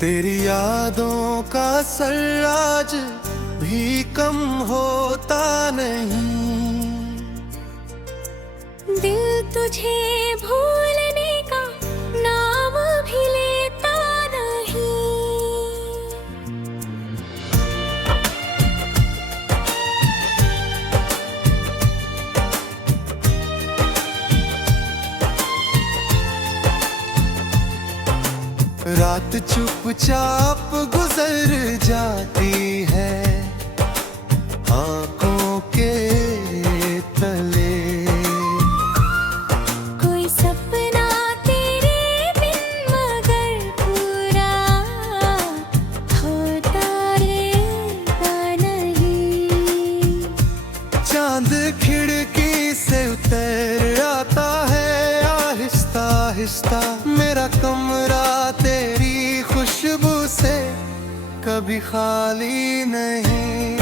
तेरी यादों का असर आज भी कम होता नहीं। दिल तुझे भूलने का नाम भी लेता नहीं। रात चुपचाप गुजर जाती है आंखों के तले। कोई सपना तेरे बिन मगर पूरा होता रहता नहीं। चांद खिड़की से उतर आता है आहिस्ता आहिस्ता। मेरा कमरा तेरी खुशबू से कभी खाली नहीं।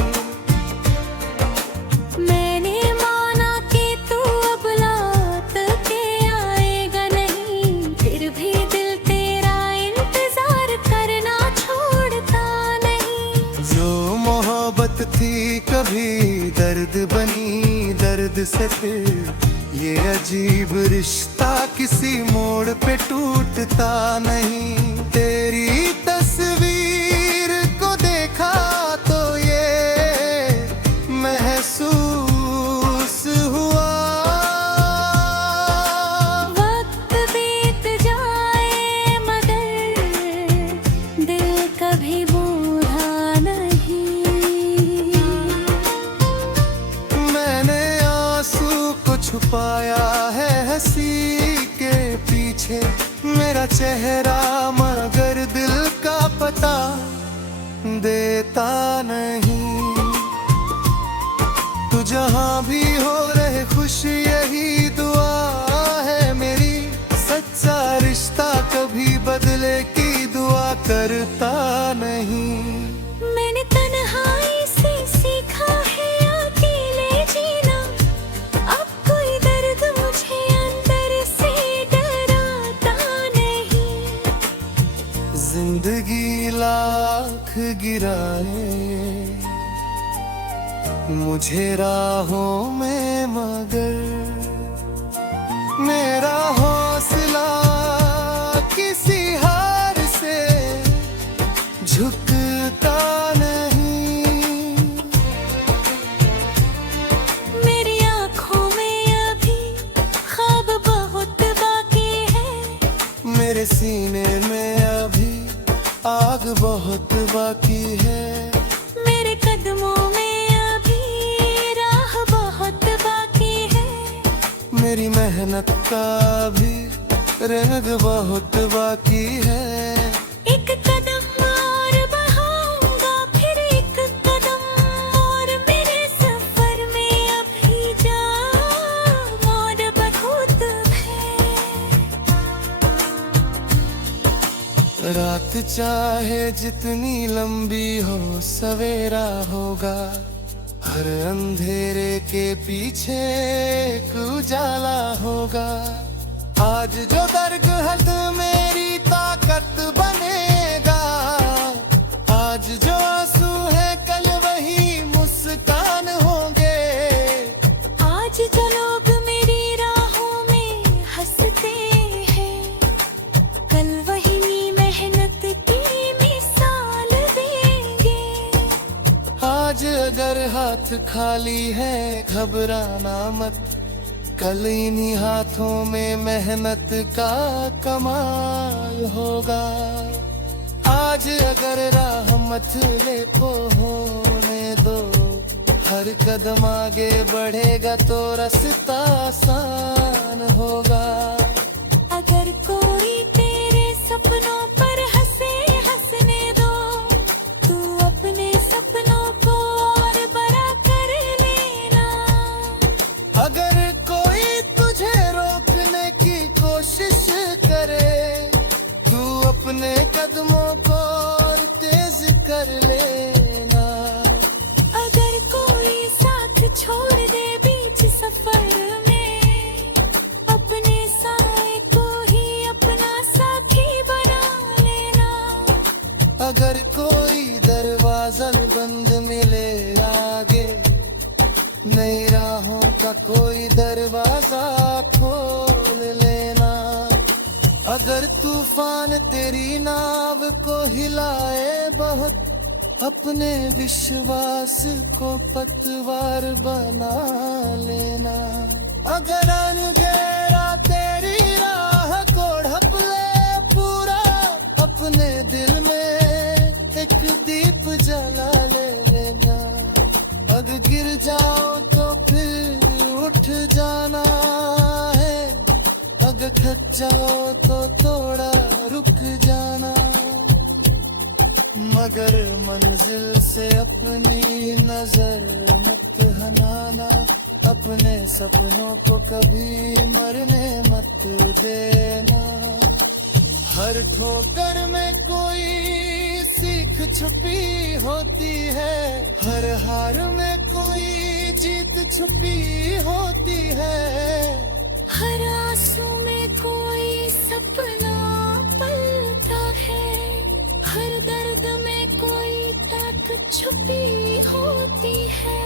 मैंने माना कि तू अब लौट के आएगा नहीं, फिर भी दिल तेरा इंतजार करना छोड़ता नहीं। जो मोहब्बत थी कभी दर्द बनी दर्द से फिर ये अजीब रिश्ता किसी मोड़ पे टूटता नहीं। तेरी तस्वीर को देखा तो ये महसूस हुआ। वक्त बीत जाए मगर दिल कभी बूढ़ा नहीं। मैंने आंसू को छुपाया है हंसी के पीछे। मेरा चेहरा मगर दिल का पता देता नहीं। तू जहां भी हो रहे खुश यही दुआ है मेरी। सच्चा रिश्ता कभी बदले की दुआ करता नहीं। मैंने तन्हाई से सीखा है अकेले जीना। अब कोई दर्द मुझे अंदर से डराता नहीं। जिंदगी लाख गिराए मुझे राहों में मगर मेरा हौसला किसी हार से झुकता नहीं। मेरी आँखों में अभी ख्वाब बहुत बाकी है। मेरे सीने में अभी आग बहुत बाकी है। मेरे कदमों में अभी राह बहुत बाकी है। मेरी मेहनत का भी रंग बहुत बाकी है। एक कदम और बढ़ाऊंगा फिर एक कदम और मेरे सफर में अभी जाम और बहुत है। रात चाहे जितनी लंबी हो सवेरा होगा। हर अंधेरे के पीछे एक उजाला होगा। आज जो दर्द हद मेरी ताकत बनेगा। आज जो आंसू है कल वही मुस्कान होंगे। आज जो लोग मेरी राहों में हंसते हैं कल वही मेहनत की मिसाल देंगे। आज अगर हाथ खाली है घबराना मत। कल इन्हीं हाथों में मेहनत का कमाल होगा। आज अगर राह मथले को होने दो। हर कदम आगे बढ़ेगा तो रास्ता आसान होगा। अगर कोई तेरे सपनों पर हंसे हंसने दो। तू अपने सपनों को और बड़ा कर लेना। अगर कोई तुझे रोकने की कोशिश करे। तू अपने कदमों को और तेज कर लेना। अगर कोई साथ छोड़ दे बीच सफर में अपने साए को ही नई राहों का कोई दरवाजा खोल लेना। अगर तूफान तेरी नाव को हिलाए बहुत, अपने विश्वास को पतवार बना लेना। अगर अंधेरा तेरी राह को ढक ले पूरा, अपने दिल में एक दीप जला ले लेना। अगर गिर जाओ तो फिर उठ जाना है, अगर थक जाओ तो थोड़ा रुक जाना। मगर मंजिल से अपनी नजर मत हटाना, अपने सपनों को कभी मरने मत देना। हर ठोकर में कोई सीख छुपी होती है, हर हार में कोई जीत छुपी होती है। हर आंसू में कोई सपना पलता है, हर दर्द में कोई ताकत छुपी होती है।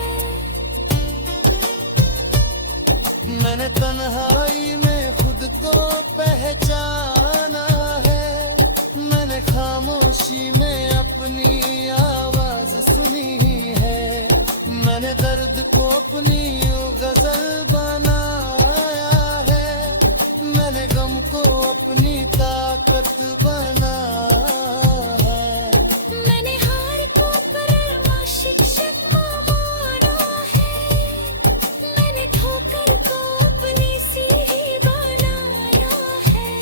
मैंने तन्हाई में खुद को पहचाना है, मैंने खामोशी में अपनी आवाज सुनी है। मैंने दर्द को अपनी गजल बनाया है, मैंने गम को अपनी ताकत बनाया है। मैंने हार को परम शिक्षक माना है, मैंने ठोकर को अपनी सीढ़ी बनाया है।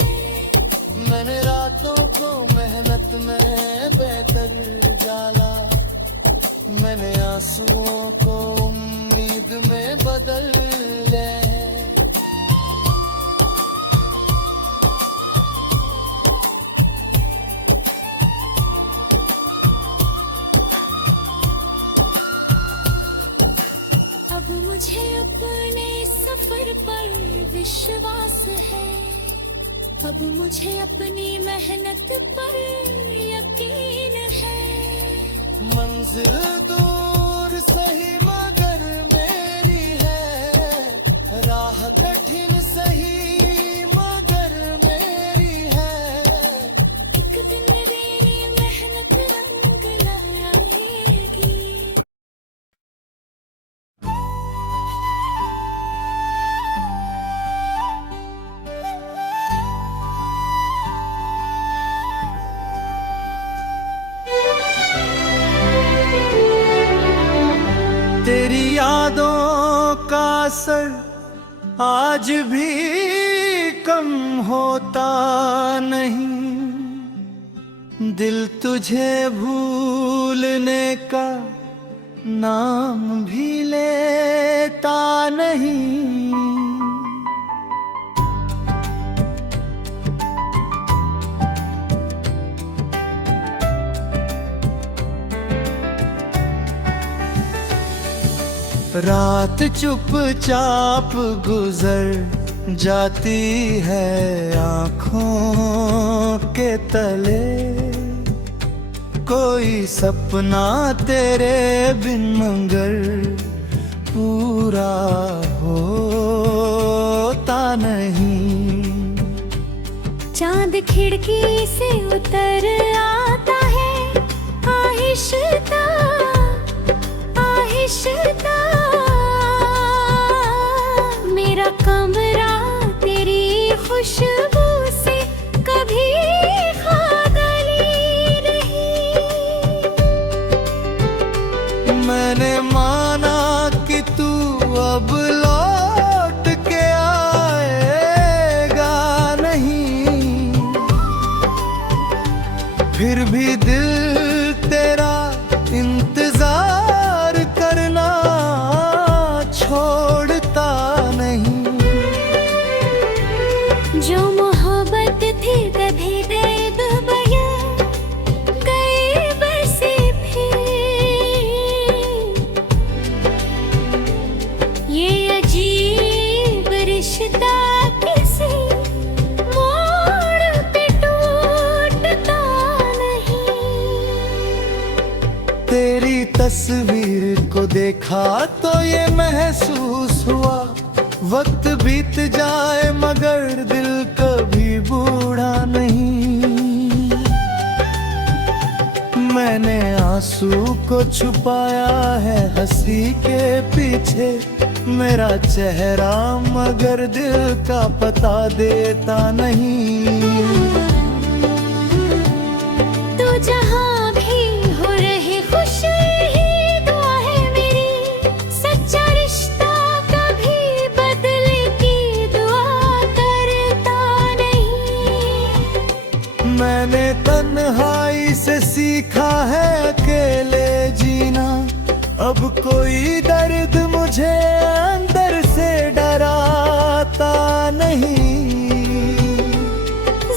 मैंने रातों को मेहनत में बेहतर डाला, मैंने आंसुओं को उम्मीद में बदल लिया है। अब मुझे अपने सफर पर विश्वास है, अब मुझे अपनी मेहनत पर यकीन है। मंजिल दूर सही मगर मेरी है, राह कठिन सही मगर मेरी है। एक दिन मेरी मेहनत रंग लाएगी। तेरी यादों का असर आज भी कम होता नहीं, दिल तुझे भूलने का नाम भी लेता नहीं। रात चुपचाप गुजर जाती है आँखों के तले, कोई सपना तेरे बिन मगर पूरा होता नहीं। चांद खिड़की से उतर आता है आहिस्ता आहिस्ता, मेरा कमरा तेरी खुशबू से कभी खाली नहीं। मैंने माना कि तू अब लौट के आएगा नहीं, फिर भी दिल तेरा इंतजार करना छोड़ता नहीं। जो मोहब्बत थी कभी गए बया गए बसे फिर, ये तस्वीर को देखा तो ये महसूस हुआ, वक्त बीत जाए मगर दिल कभी बूढ़ा नहीं। मैंने आंसू को छुपाया है हंसी के पीछे, मेरा चेहरा मगर दिल का पता देता नहीं। तू जहाँ भी हो रहे खुश ही दुआ है मेरी, सच्चा रिश्ता कभी बदले की दुआ करता नहीं। मैंने तन्हाई से सीखा है अकेले जीना, अब कोई दर्द मुझे अंदर से डराता नहीं।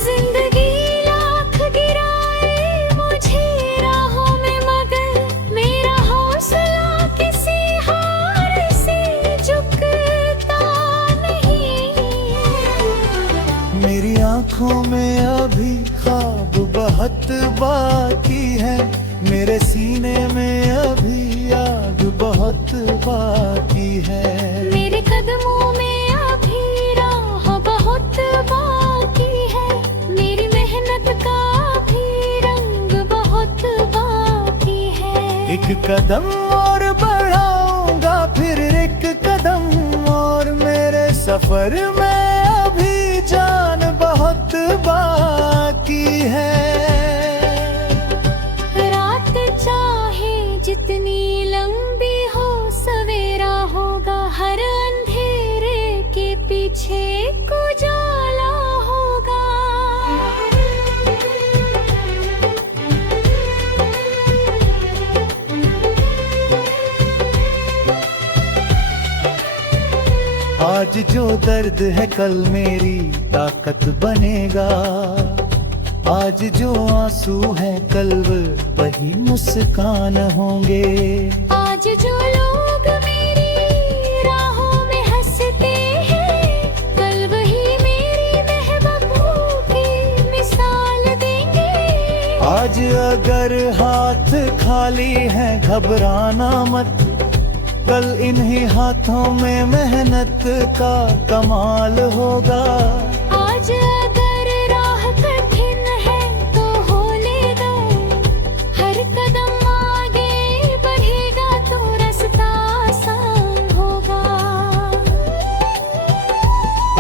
जिंदगी लाख गिराए मुझे राहों में मगर मेरा हौसला किसी हार से झुकता नहीं। मेरी आंखों में अभी ख्वाब बहुत बाकी है, मेरे सीने में अभी आग बहुत बाकी है। मेरे कदमों में अभी राह बहुत बाकी है, मेरी मेहनत का भी रंग बहुत बाकी है। एक कदम और बढ़ाऊंगा फिर एक कदम और, मेरे सफर में अभी जान बहुत बाकी है। रात चाहे जितनी लंबी हो सवेरा होगा, हर अंधेरे के पीछे एक उजाला होगा। आज जो दर्द है कल मेरी ताकत बनेगा, आज जो आंसू है कल वही मुस्कान होंगे। आज जो लोग मेरी राहों में हंसते हैं, कल वही मेरी महबूबों की मिसाल देंगे। आज अगर हाथ खाली है घबराना मत, कल इन्हीं हाथों में मेहनत का कमाल होगा। आज अगर राह कठिन है तो होने दो, हर कदम आगे बढ़ेगा तो रास्ता आसान होगा।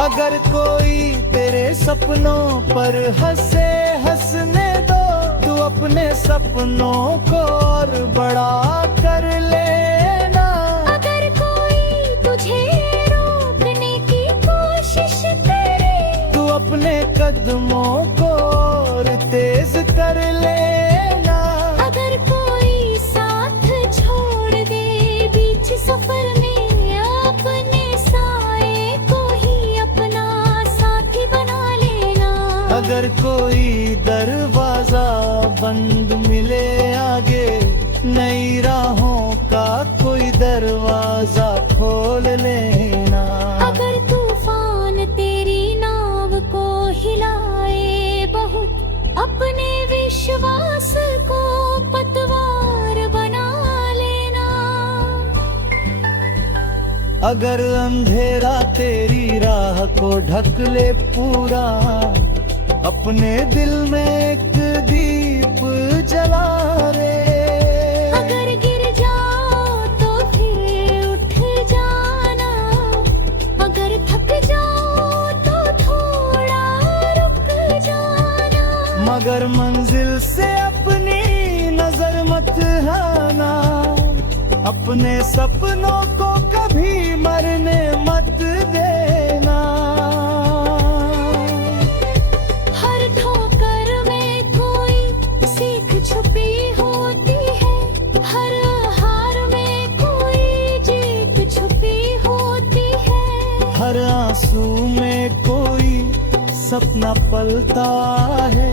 अगर कोई तेरे सपनों पर हंसे हंसने दो, तू अपने सपनों को और बड़ा कर लेना। अगर कोई तुझे रोकने की कोशिश करे, तू अपने कदमों को और तेज कर लेना। अगर कोई साथ छोड़ दे बीच सफर में, अपने साए को ही अपना साथी बना लेना। अगर कोई दरवाजा बंद मिले आगे, नई राहों का कोई दरवाजा खोल लेना। अगर तूफान तेरी नाव को हिलाए बहुत, अपने विश्वास को पतवार बना लेना। अगर अंधेरा तेरी राह को ढक ले पूरा, अपने दिल में एक दीप जला रे। अगर गिर जाओ तो फिर उठ जाना, अगर थक जाओ तो थोड़ा रुक जाना। मगर मंजिल से अपनी नजर मत हटाना, अपने सपनों को कभी मरने मत देना। हर ठोकर में कोई सीख छुपी होती है, हर हार में कोई जीत छुपी होती है। हर आंसू में कोई सपना पलता है,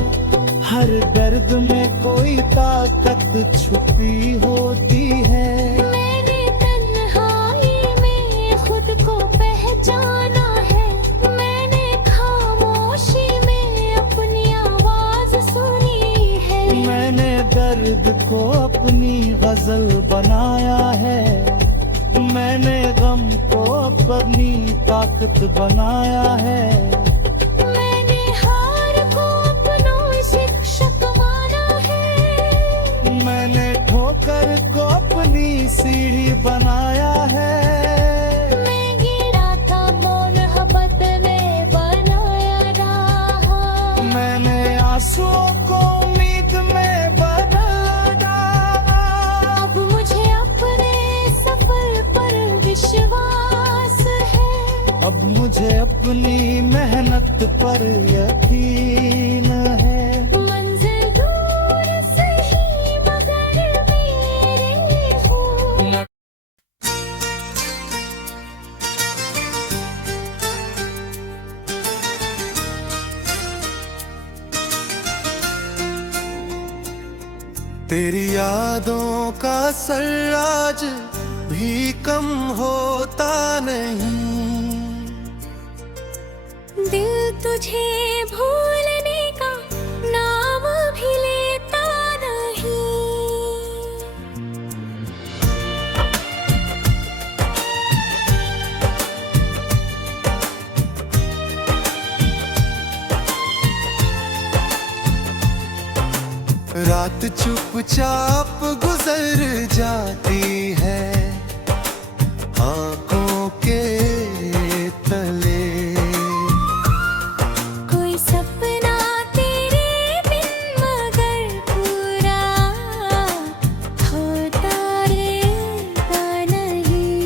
हर दर्द में कोई ताकत छुपी होती है। मैंने तन्हाई में खुद को पहचाना है, मैंने खामोशी में अपनी आवाज सुनी है। मैंने दर्द को अपनी गज़ल गजल बनाया है। मैंने गम को अपनी ताकत बनाया है। मैंने हार को अपना शिक्षक माना है। मैंने ठोकर को अपनी सीढ़ी बनाया है। मैं गिरा था मोहब्बत में बनाया रहा। मैंने आंसुओं को उम्मीद में बदला। अब मुझे अपने सफर पर विश्वास है। अब मुझे अपनी मेहनत पर यकीन है। मंजिल दूर सही मगर मेरे हूँ। तेरी यादों का असर आज भी कम होता नहीं। दिल तुझे भूलने का नाम भी लेता नहीं। रात चुपचाप गुजर जाती है आंखों के तले। कोई सपना तेरे बिन मगर पूरा होता रहता नहीं।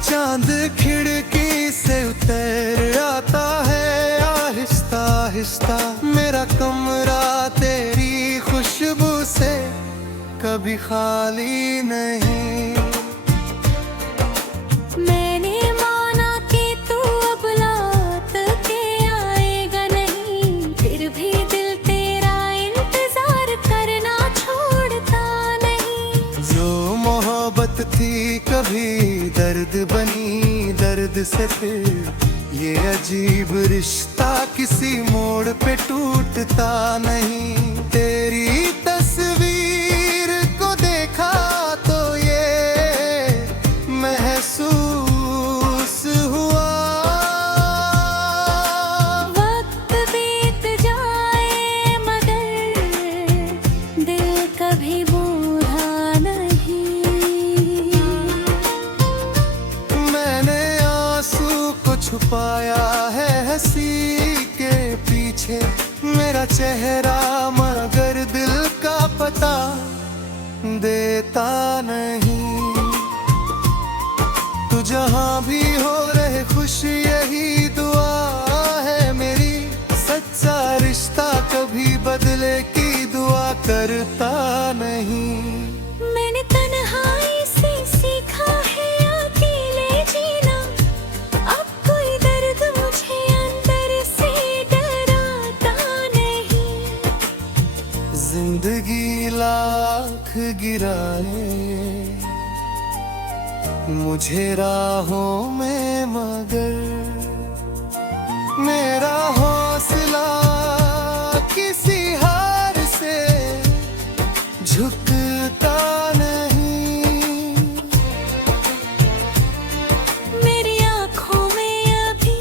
चांद खिड़की से उतर आता है आहिस्ता आहिस्ता। मेरा कमरा तेरी खुशबू से कभी खाली नहीं। मैंने माना कि तू अब लौट के आएगा नहीं। फिर भी दिल तेरा इंतजार करना छोड़ता नहीं। जो मोहब्बत थी कभी दर्द बनी दर्द से फिर। ये अजीब रिश्ता किसी मोड़ पे टूटता नहीं। तेरी तस्वीर को देखा तो ये महसूस हुआ। वक्त बीत जाए मगर दिल कभी बूढ़ा नहीं। मैंने आंसू को छुपाया है हंसी के पीछे। मेरा चेहरा मगर दिल का पता देता नहीं। तू जहां भी हो रहे खुश यही दुआ है मेरी। सच्चा रिश्ता कभी बदले की दुआ करता नहीं। मैंने तन्हाई से सीखा है अकेले जीना। अब कोई दर्द मुझे अंदर से डराता नहीं। जिंदगी लाख गिराए मुझे राहों में मगर मेरा हौसला किसी हार से झुकता नहीं। मेरी आँखों में अभी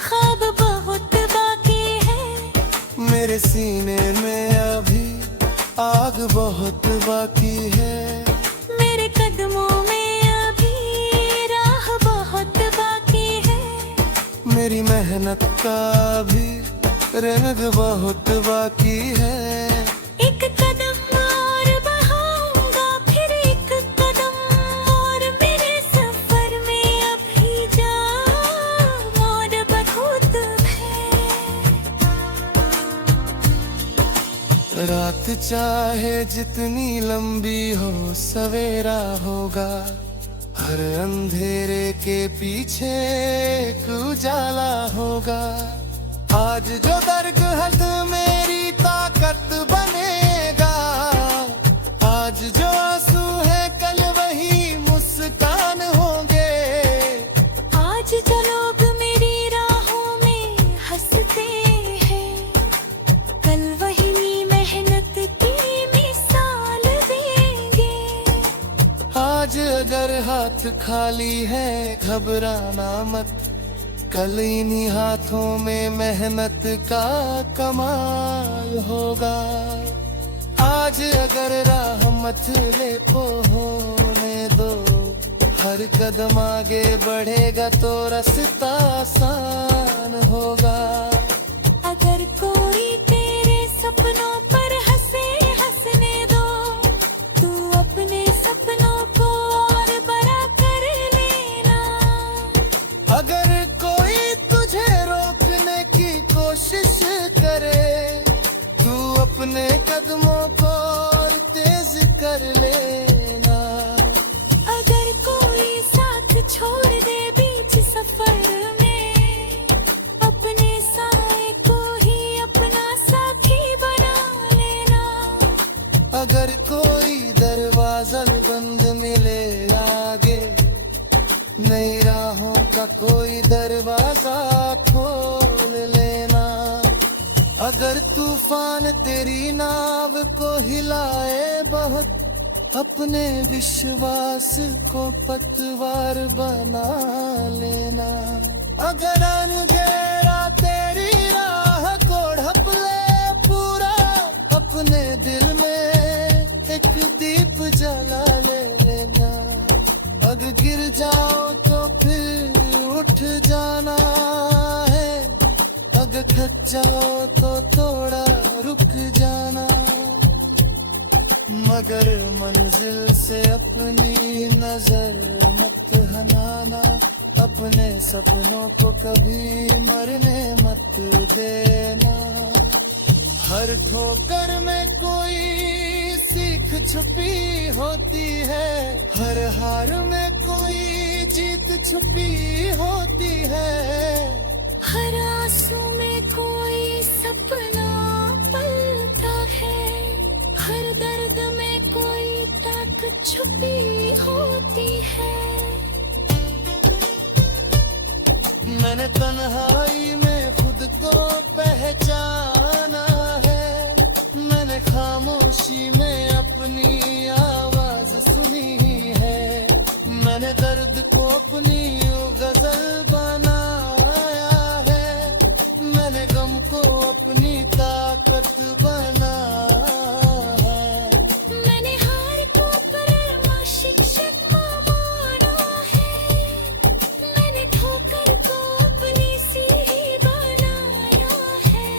ख्वाब बहुत बाकी है। मेरे सीने में अभी आग बहुत बाकी है। मेरे कदमों में अभी राह बहुत बाकी है। मेरी मेहनत का भी रंग बहुत बाकी है। एक कदम और बढ़ाऊंगा फिर एक कदम और मेरे सफर में अभी जाऊं और बहुत है। रात चाहे जितनी लंबी हो सवेरा होगा। हर अंधेरे के पीछे एक उजाला होगा। आज जो दरगहद मेरी ताकत बनेगा। आज जो आंसू है कल वही मुस्कान होंगे। आज जो लोग मेरी राहों में हंसते हैं कल वही मेहनत की मिसाल देंगे। आज अगर हाथ खाली है घबराना मत, कल इन्हीं हाथों में मेहनत का कमाल होगा। आज अगर राह मतले को होने दो, हर कदम आगे बढ़ेगा तो रास्ता आसान होगा। अगर कोई तेरे सपनों पर हंसे हंसने दो, तू अपने सपनों को और बड़ा कर लेना। अगर कोई तुझे रोकने की कोशिश करे, तू अपने कदमों को और तेज कर लेना। अगर कोई साथ छोड़ दे बीच सफर में, अपने साए को ही अपना साथी बना लेना। अगर कोई दरवाजा बंद मिले आगे, नई राहों का कोई दरवाजा खोल लेना। अगर तूफान तेरी नाव को हिलाए बहुत, अपने विश्वास को पतवार बना लेना। अगर अंधेरा तेरी राह को ढक ले पूरा, अपने दिल में एक दीप जला ले लेना। अगर गिर जाओ तो फिर उठ जाना है, अगर थक जाओ तो थोड़ा रुक जाना। मगर मंजिल से अपनी नजर मत हटाना, अपने सपनों को कभी मरने मत देना। हर ठोकर में कोई सीख छुपी होती है, हर हार में कोई जीत छुपी होती है। हर आंसू में कोई सपना पलता है, हर दर्द में कोई ताकत छुपी होती है। मैंने तन्हाई में खुद को पहचाना है, मैंने खामोशी में अपनी आवाज सुनी है। मैंने दर्द को अपनी गजल बनाया है, मैंने गम को अपनी ताकत बनाया है। मैंने हार को परम शिक्षक माना है, मैंने ठोकर को अपनी सीढ़ी बनाया है।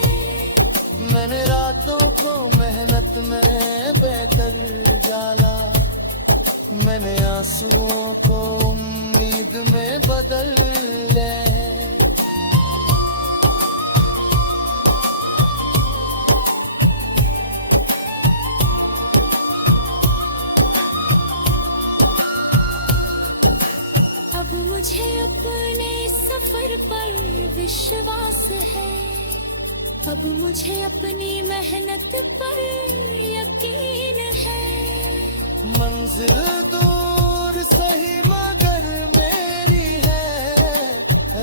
मैंने रातों को मेहनत में बेहतर जाला, मैंने आंसुओं को उम्मीद में बदल लिया है। अब मुझे अपने सफर पर विश्वास है, अब मुझे अपनी मेहनत पर यकीन है। मंजिल दूर सही मगर मेरी है,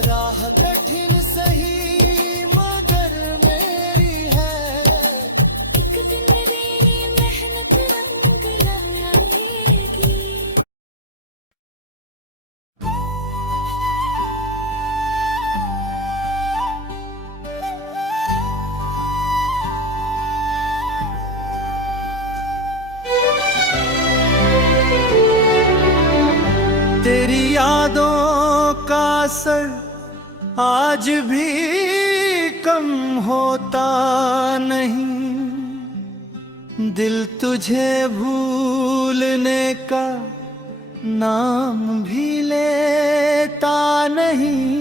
राह कठिन सही मगर मेरी है। एक दिन मेरी मेहनत रंग लाएगी। तेरी यादों का असर आज भी कम होता नहीं, दिल तुझे भूलने का नाम भी लेता नहीं।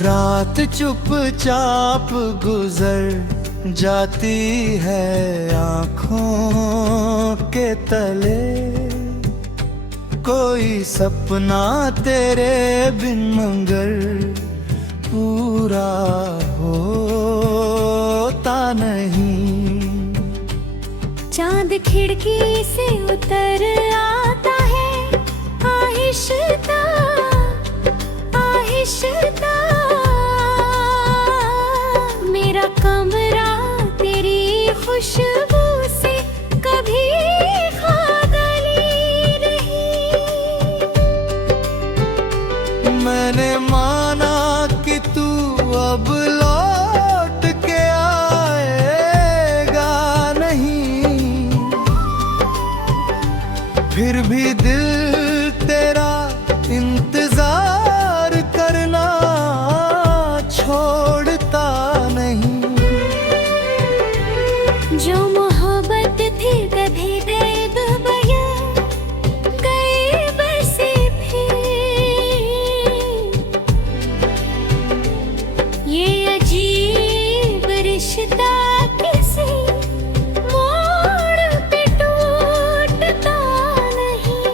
रात चुपचाप गुजर जाती है आँखों के तले, कोई सपना तेरे बिन मगर पूरा होता नहीं। चांद खिड़की से उतर आता है आहिस्ता, मैंने माना कि तू अब लौट के आएगा नहीं, फिर भी दिल तेरा इंतजार करना छोड़ता नहीं। जो मोहब्बत थी कभी दर्द बया गए बसे फिर, ये अजीब रिश्ता किसी मोड़ पे टूटता नहीं।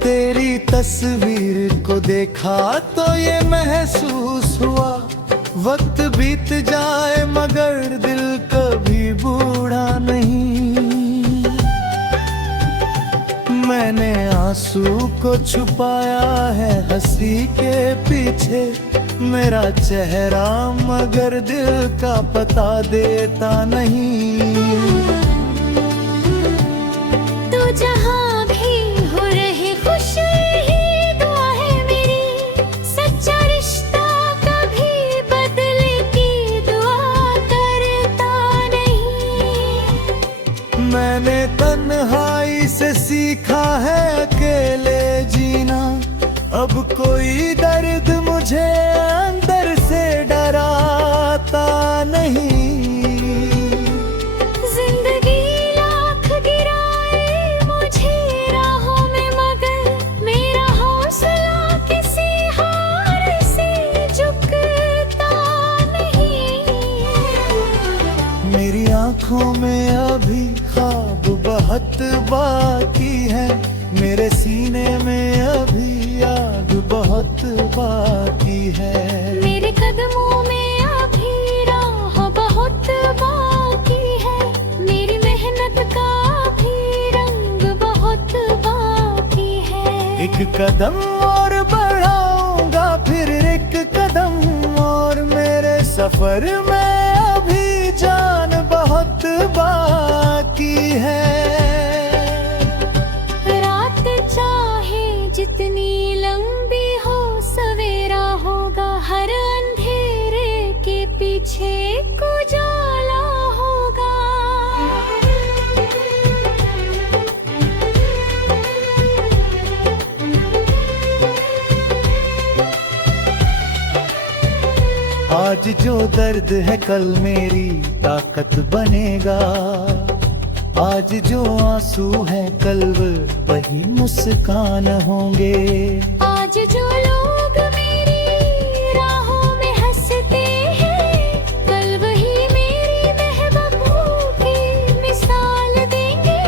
तेरी तस्वीर को देखा तो ये महसूस हुआ, वक्त बीत जाए मगर दिल कभी बूढ़ा नहीं। मैंने आंसू को छुपाया है हंसी के पीछे, मेरा चेहरा मगर दिल का पता देता नहीं। तू जहाँ भी हो रहे खुश ही दुआ है मेरी, सच्चा रिश्ता कभी बदले की दुआ करता नहीं। मैंने तन्हाई से सीखा है अकेले जीना, अब कोई दर्द मुझे अंदर से डराता नहीं। जिंदगी लाख गिराए मुझे राहों में मगर मेरा हौसला किसी हार से झुकता नहीं। मेरी आंखों में अभी ख्वाब बहुत बाकी है, मेरे सीने में अभी आग बहुत बाकी है। मेरे कदमों में अभी राह बहुत बाकी है, मेरी मेहनत का भी रंग बहुत बाकी है। एक कदम और बढ़ाऊंगा फिर एक कदम और, मेरे सफर में अभी जान बहुत बाकी है। रात चाहे जितनी लंबी हो सवेरा होगा, हर अंधेरे के पीछे एक उजाला होगा। आज जो दर्द है कल मेरी ताकत बनेगा, आज जो आंसू है कल वही मुस्कान होंगे। आज जो लोग मेरी राहों में हंसते हैं, कल वही मेरी महबूबों की मिसाल देंगे।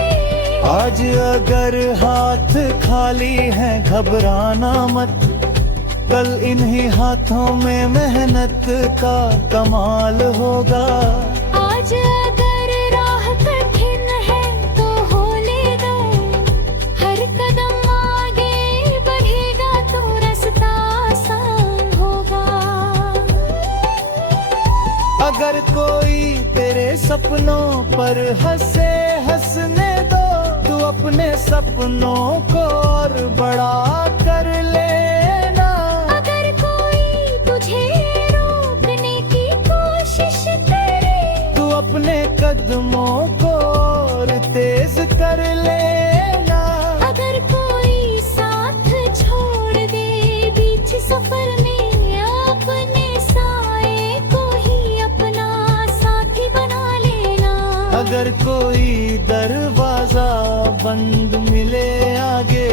आज अगर हाथ खाली है घबराना मत, कल इन्हीं हाथों में मेहनत का कमाल होगा। आज अगर राह कठिन है तो हो लेगा, हर कदम आगे बढ़ेगा तो रास्ता आसान होगा। अगर कोई तेरे सपनों पर हंसे हंसने दो, तू अपने सपनों को और बड़ा कर लेना। अगर कोई तुझे रोकने की कोशिश करे, तू अपने कदमों को और तेज कर लेना। अगर कोई साथ छोड़ दे बीच सफर में, अपने साए को ही अपना साथी बना लेना। अगर कोई दरवाजा बंद मिले आगे,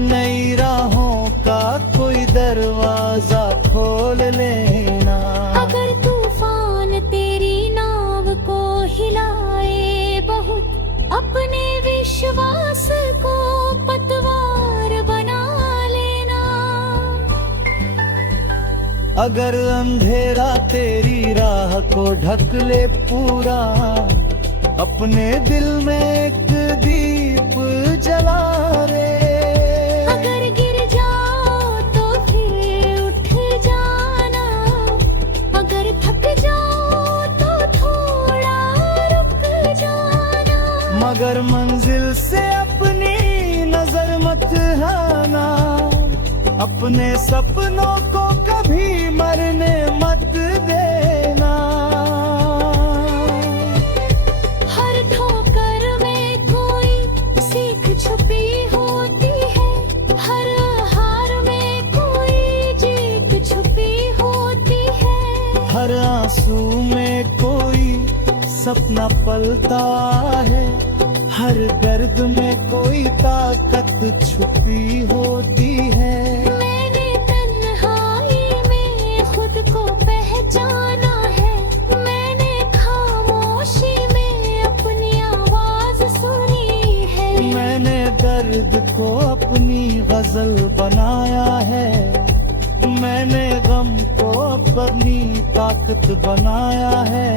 नई राहों का कोई दरवाजा खोल लेना। अगर तूफान तेरी नाव को हिलाए बहुत, अपने विश्वास को पतवार बना लेना। अगर अंधेरा तेरी राह को ढक ले पूरा, अपने दिल में एक दीप जला रे। अगर गिर जाओ तो फिर उठ जाना, अगर थक जाओ तो थोड़ा रुक जाना। मगर मंजिल से अपनी नजर मत हाना, अपने सपनों को कभी मरने मत देना। हर ठोकर में कोई सीख छुपी होती है, हर हार में कोई जीत छुपी होती है। हर आंसू में कोई सपना पलता है, हर दर्द में कोई ताकत छुपी होती है। मैंने तन्हाई में खुद को पहचाना है, मैंने खामोशी में अपनी आवाज सुनी है। मैंने दर्द को अपनी गजल बनाया है, मैंने गम को अपनी ताकत बनाया है।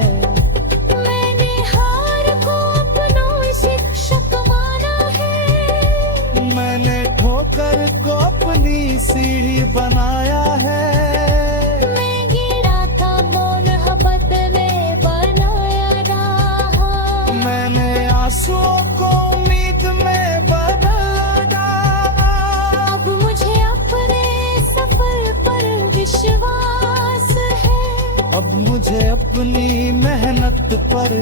मैंने हार को अपना शिक्षक माना है, मैंने ठोकर को अपनी सीढ़ी बनाया है। मैं गिरा था मोहब्बत में बनाया रहा। मैंने आंसुओं को उम्मीद में बदल डाला। अब मुझे अपने सफर पर विश्वास है, अब मुझे अपनी मेहनत पर